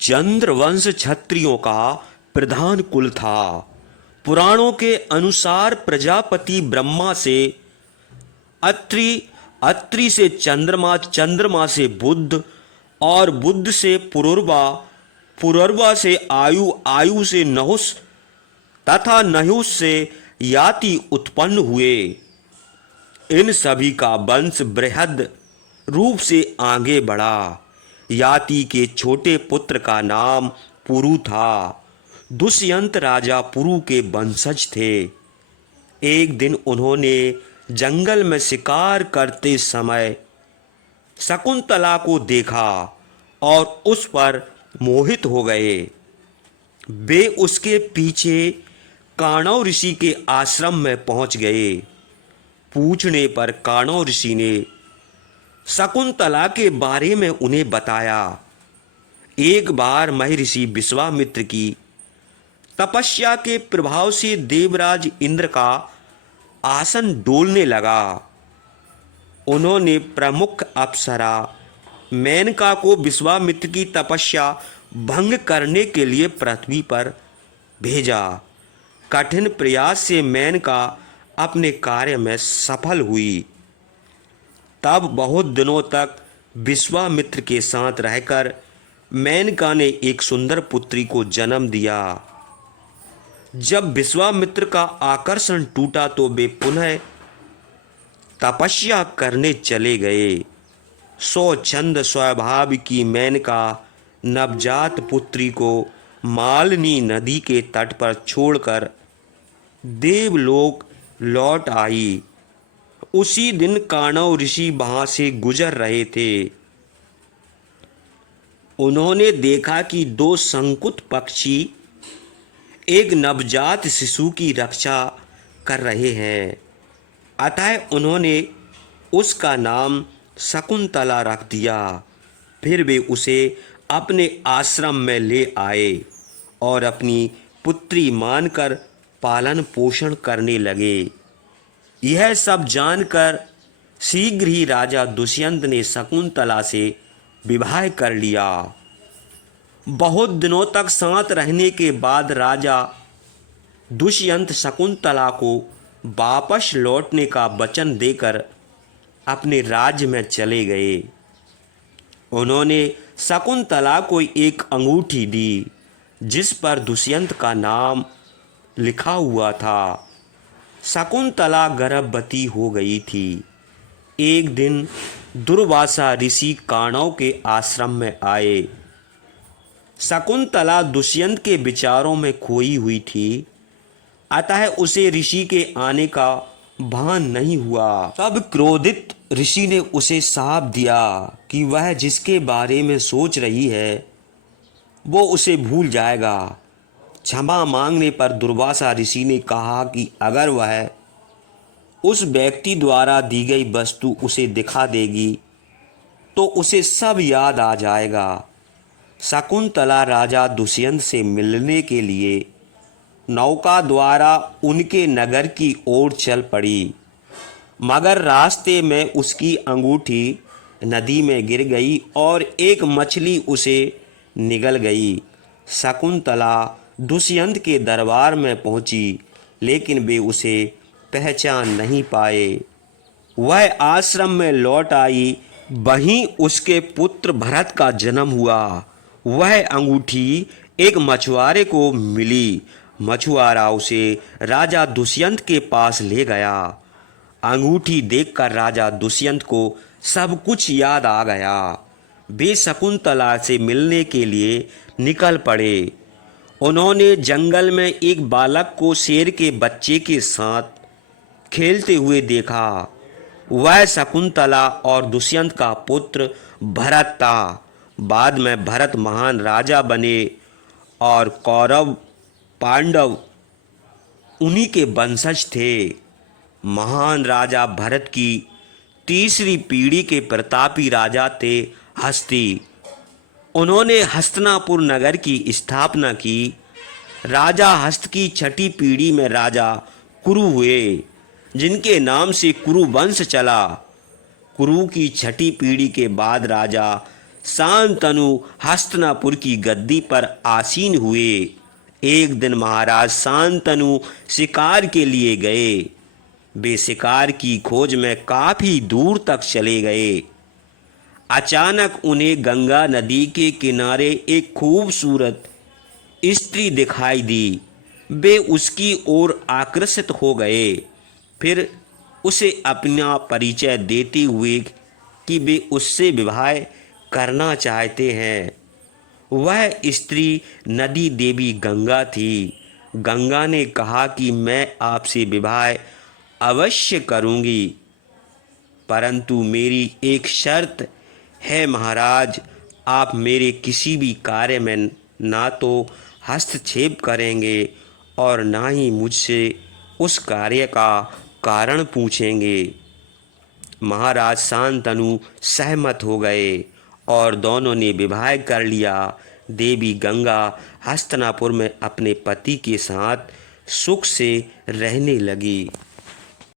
चंद्रवंश क्षत्रियों का प्रधान कुल था। पुराणों के अनुसार प्रजापति ब्रह्मा से अत्रि, अत्रि से चंद्रमा, चंद्रमा से बुध और बुध से पुरुरवा, पुरुरवा से आयु, आयु से नहुस तथा नहुस से याति उत्पन्न हुए। इन सभी का वंश बृहद रूप से आगे बढ़ा। याति के छोटे पुत्र का नाम पुरु था। दुष्यंत राजा पुरु के वंशज थे। एक दिन उन्होंने जंगल में शिकार करते समय शकुंतला को देखा और उस पर मोहित हो गए। वे उसके पीछे काणव ऋषि के आश्रम में पहुंच गए। पूछने पर काणव ऋषि ने शकुंतला के बारे में उन्हें बताया। एक बार महर्षि विश्वामित्र की तपस्या के प्रभाव से देवराज इंद्र का आसन डोलने लगा। उन्होंने प्रमुख अप्सरा मेनका को विश्वामित्र की तपस्या भंग करने के लिए पृथ्वी पर भेजा। कठिन प्रयास से मेनका अपने कार्य में सफल हुई। तब बहुत दिनों तक विश्वामित्र के साथ रहकर मेनका ने एक सुंदर पुत्री को जन्म दिया। जब विश्वामित्र का आकर्षण टूटा तो वे पुनः तपस्या करने चले गए। स्वच्छंद स्वभाव की मेनका नवजात पुत्री को मालिनी नदी के तट पर छोड़कर देवलोक लौट आई। उसी दिन काणव ऋषि वहां से गुजर रहे थे। उन्होंने देखा कि दो शंकुत पक्षी एक नवजात शिशु की रक्षा कर रहे हैं। अतः उन्होंने उसका नाम शकुंतला रख दिया। फिर वे उसे अपने आश्रम में ले आए और अपनी पुत्री मानकर पालन पोषण करने लगे। यह सब जानकर शीघ्र ही राजा दुष्यंत ने शकुंतला से विवाह कर लिया। बहुत दिनों तक साथ रहने के बाद राजा दुष्यंत शकुंतला को वापस लौटने का वचन देकर अपने राज्य में चले गए। उन्होंने शकुंतला को एक अंगूठी दी जिस पर दुष्यंत का नाम लिखा हुआ था। शकुंतला गर्भवती हो गई थी। एक दिन दुर्वासा ऋषि काणव के आश्रम में आए। शकुंतला दुष्यंत के विचारों में खोई हुई थी, अतः उसे ऋषि के आने का भान नहीं हुआ। तब क्रोधित ऋषि ने उसे शाप दिया कि वह जिसके बारे में सोच रही है वो उसे भूल जाएगा। क्षमा मांगने पर दुर्वासा ऋषि ने कहा कि अगर वह उस व्यक्ति द्वारा दी गई वस्तु उसे दिखा देगी तो उसे सब याद आ जाएगा। शकुंतला राजा दुष्यंत से मिलने के लिए नौका द्वारा उनके नगर की ओर चल पड़ी, मगर रास्ते में उसकी अंगूठी नदी में गिर गई और एक मछली उसे निगल गई। शकुंतला दुष्यंत के दरबार में पहुंची, लेकिन वे उसे पहचान नहीं पाए। वह आश्रम में लौट आई। वहीं उसके पुत्र भरत का जन्म हुआ। वह अंगूठी एक मछुआरे को मिली। मछुआरा उसे राजा दुष्यंत के पास ले गया। अंगूठी देखकर राजा दुष्यंत को सब कुछ याद आ गया। वे शकुंतला से मिलने के लिए निकल पड़े। उन्होंने जंगल में एक बालक को शेर के बच्चे के साथ खेलते हुए देखा। वह शकुंतला और दुष्यंत का पुत्र भरत था। बाद में भरत महान राजा बने और कौरव पांडव उन्हीं के वंशज थे। महान राजा भरत की तीसरी पीढ़ी के प्रतापी राजा थे हस्ती। उन्होंने हस्तिनापुर नगर की स्थापना की। राजा हस्त की छठी पीढ़ी में राजा कुरु हुए, जिनके नाम से कुरु वंश चला। कुरु की छठी पीढ़ी के बाद राजा शांतनु हस्तिनापुर की गद्दी पर आसीन हुए। एक दिन महाराज शांतनु शिकार के लिए गए। वे शिकार की खोज में काफी दूर तक चले गए। अचानक उन्हें गंगा नदी के किनारे एक खूबसूरत स्त्री दिखाई दी। वे उसकी ओर आकर्षित हो गए। फिर उसे अपना परिचय देते हुए कि वे उससे विवाह करना चाहते हैं। वह स्त्री नदी देवी गंगा थी। गंगा ने कहा कि मैं आपसे विवाह अवश्य करूंगी, परंतु मेरी एक शर्त है महाराज, आप मेरे किसी भी कार्य में ना तो हस्तक्षेप करेंगे और ना ही मुझसे उस कार्य का कारण पूछेंगे। महाराज शांतनु सहमत हो गए और दोनों ने विवाह कर लिया। देवी गंगा हस्तिनापुर में अपने पति के साथ सुख से रहने लगी।